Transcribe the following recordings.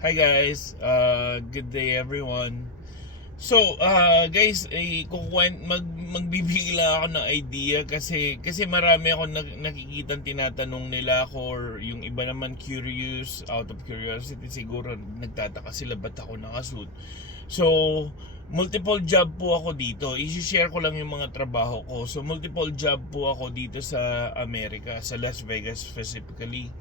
Hi guys, good day everyone. So, guys, magbibigay lang ako ng idea kasi marami ako nakikitang tinatanong nila ako, or yung iba naman curious, out of curiosity siguro nagtataka sila ba't ako nakasuit. So, multiple job po ako dito. I-share ko lang yung mga trabaho ko. So, multiple job po ako dito sa Amerika, sa Las Vegas specifically.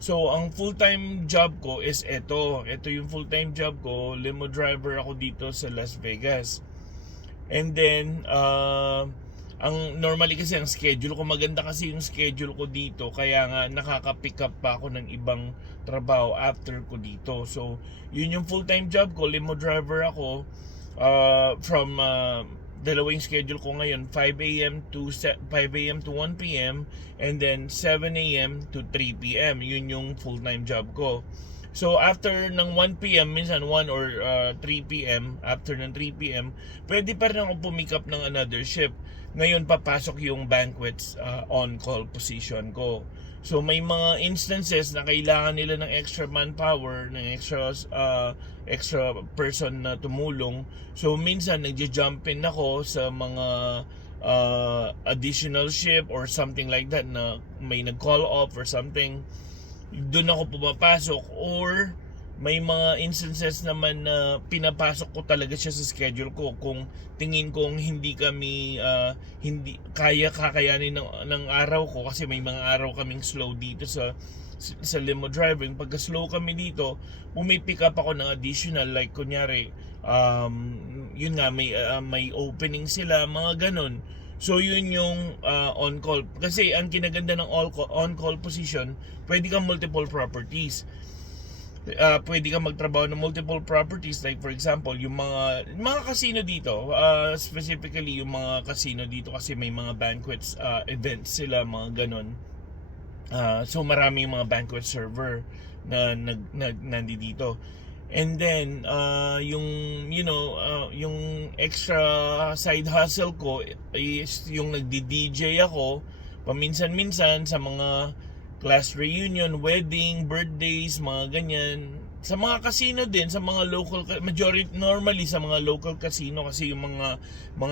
So, ang full-time job ko is ito. Ito yung full-time job ko. Limo driver ako dito sa Las Vegas. And then, ang normally kasi ang schedule ko, maganda kasi yung schedule ko dito. Kaya nga nakaka-pick up pa ako ng ibang trabaho after ko dito. So, yun yung full-time job ko. Limo driver ako. From dalawang schedule ko ngayon, 5 a.m. to 1 p.m. and then 7 a.m. to 3 p.m. Yun yung full-time job ko. So after ng 1 p.m. minsan 1 or 3 p.m. after ng 3 p.m. pwede pa rin ako pumick up ng another shift. Ngayon papasok yung banquets on-call position ko. So may mga instances na kailangan nila ng extra manpower, ng extra person na tumulong. So minsan nagja-jump in ako sa mga additional shift or something like that, na may nag-call off or something. Doon ako pumapasok, or may mga instances naman na pinapasok ko talaga siya sa schedule ko kung tingin kong hindi kakayanin ng araw ko, kasi may mga araw kaming slow dito sa limo driving. Pagka slow kami dito, pumipick up ako ng additional, like kunyari yun nga, may opening sila, mga ganon. So yun yung on-call. Kasi ang kinaganda ng on-call position, pwede kang multiple properties. Pwede kang magtrabaho ng multiple properties, like for example yung mga casino dito, specifically yung mga casino dito, kasi may mga banquets, events sila, mga ganon. So marami yung mga banquet server na nandito. And then yung extra side hustle ko is yung nagdi-DJ ako paminsan-minsan sa mga class reunion, wedding, birthdays, mga ganyan. Sa mga casino din, sa mga local, normally sa mga local casino, kasi yung mga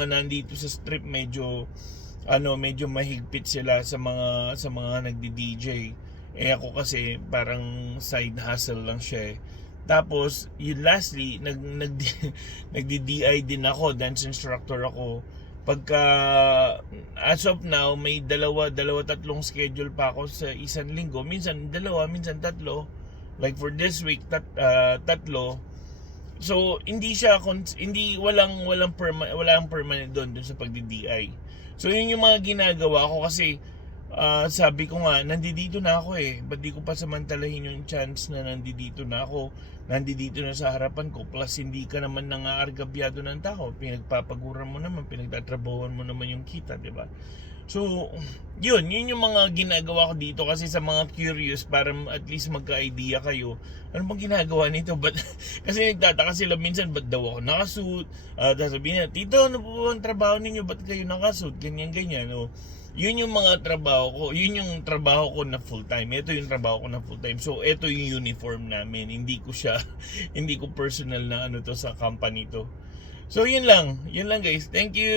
nandito sa strip medyo mahigpit sila sa mga nagdi-DJ. Ako kasi parang side hustle lang siya. Tapos, yun lastly, nagdi-DI din ako, dance instructor ako. Pagka as of now, may tatlong schedule pa ako sa isang linggo. Minsan dalawa, minsan tatlo. Like for this week, tatlo. So walang permanent doon sa pagdi-DI. So yun yung mga ginagawa ko, kasi sabi ko nga, nandito na ako ba't di ko pa samantalahin yung chance na nandito na ako, nandito na sa harapan ko, plus hindi ka naman nangaargabyado ng tao, pinagpapaguran mo naman, pinagtatrabawan mo naman yung kita, di ba? So yun yung mga ginagawa ko dito, kasi sa mga curious, para at least magka-idea kayo, ano bang ginagawa nito? Kasi nagtataka sila minsan, ba't daw ako nakasuit? Sabihin na, Tito, ano po ang trabaho ninyo, ba't kayo nakasuit? Ganyan. Yun yung mga trabaho ko. Yun yung trabaho ko na full time. Ito yung trabaho ko na full time. So ito yung uniform namin. Hindi ko personal na to sa company to. So yun lang guys. Thank you.